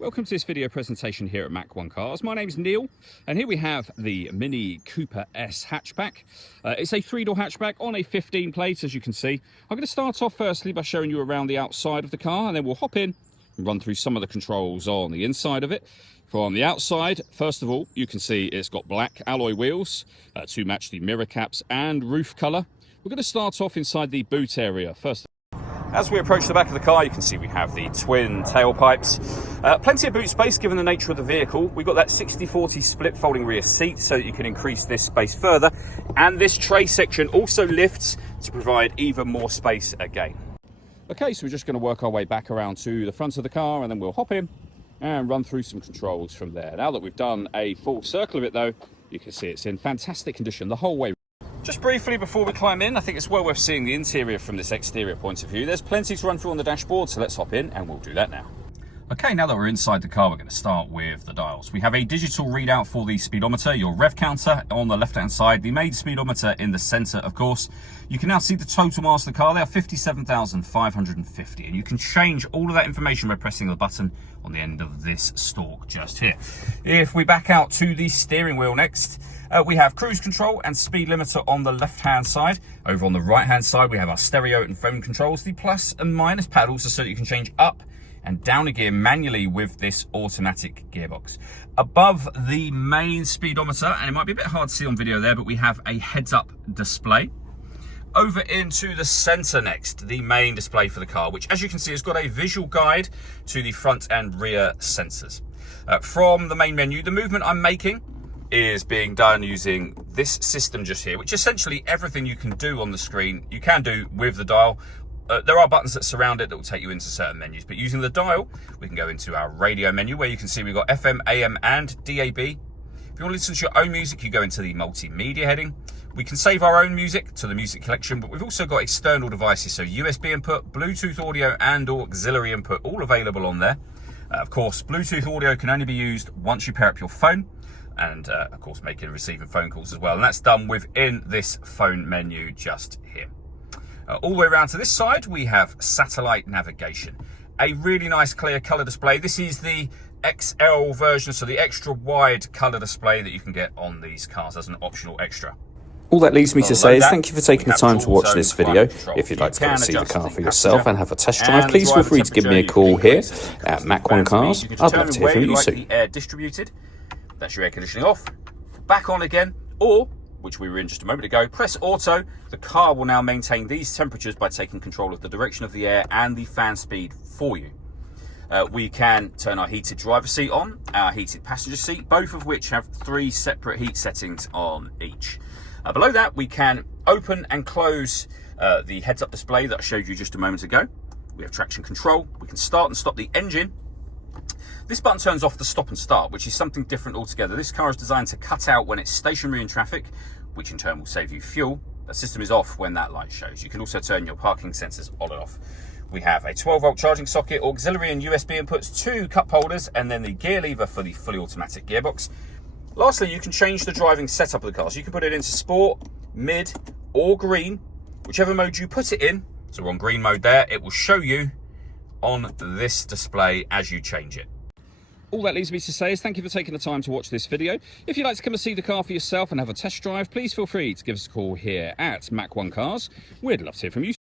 Welcome to this video presentation here at Mach 1 Cars. My name is Neil, and here we have the Mini Cooper S hatchback. It's a 3-door hatchback on a 15 plate, as you can see. I'm going to start off firstly by showing you around the outside of the car, and then we'll hop in and run through some of the controls on the inside of it. From the outside, first of all, you can see it's got black alloy wheels to match the mirror caps and roof colour. We're going to start off inside the boot area first. As we approach the back of the car, you can see we have the twin tailpipes. Plenty of boot space given the nature of the vehicle. We've got that 60-40 split folding rear seat so that you can increase this space further. And this tray section also lifts to provide even more space again. Okay, so we're just going to work our way back around to the front of the car, and then we'll hop in and run through some controls from there. Now that we've done a full circle of it though, you can see it's in fantastic condition the whole way. Just briefly before we climb in, I think it's well worth seeing the interior from this exterior point of view. There's plenty to run through on the dashboard, so let's hop in and we'll do that now. Okay, now that we're inside the car, we're going to start with the dials. We have a digital readout for the speedometer, your rev counter on the left-hand side, the main speedometer in the center, of course. You can now see the total miles of the car. They are 57,550, and you can change all of that information by pressing the button on the end of this stalk just here. If we back out to the steering wheel next, we have cruise control and speed limiter on the left-hand side. Over on the right-hand side, we have our stereo and phone controls. The plus and minus paddles are so that you can change up and down a gear manually with this automatic gearbox. Above the main speedometer, and it might be a bit hard to see on video there, but we have a heads-up display. Over into the center next, the main display for the car, which as you can see has got a visual guide to the front and rear sensors. From the main menu, the movement I'm making is being done using this system just here, which essentially everything you can do on the screen, you can do with the dial. There are buttons that surround it that will take you into certain menus, but using the dial, we can go into our radio menu where you can see we've got FM, AM, and DAB. If you want to listen to your own music, you go into the multimedia heading. We can save our own music to the music collection, but we've also got external devices, so USB input, Bluetooth audio, and auxiliary input, all available on there. Of course, Bluetooth audio can only be used once you pair up your phone, and of course making and receiving phone calls as well, and that's done within this phone menu just here. All the way around to this side, we have satellite navigation. A really nice clear color display. This is the XL version, so the extra wide color display that you can get on these cars as an optional extra. All that leaves me to say is thank you for taking the time to watch this video. If you'd like to come and see the car for yourself and have a test drive, please feel free to give me a call here at Mach 1 Cars. I'd love to hear from you soon. The air distributed, that's your air conditioning off, back on again, or, which we were in just a moment ago, press auto. The car will now maintain these temperatures by taking control of the direction of the air and the fan speed for you. We can turn our heated driver's seat on, our heated passenger seat, both of which have 3 separate heat settings on each. Below that, we can open and close the heads-up display that I showed you just a moment ago. We have traction control. We can start and stop the engine. This button turns off the stop and start, which is something different altogether. This car is designed to cut out when it's stationary in traffic, which in turn will save you fuel. The system is off when that light shows. You can also turn your parking sensors on and off. We have a 12-volt charging socket, auxiliary and USB inputs, 2 cup holders, and then the gear lever for the fully automatic gearbox. Lastly, you can change the driving setup of the car. So you can put it into sport, mid, or green, whichever mode you put it in. So we're on green mode there. It will show you on this display as you change it. All that leaves me to say is thank you for taking the time to watch this video. If you'd like to come and see the car for yourself and have a test drive, please feel free to give us a call here at Mach 1 Cars. We'd love to hear from you.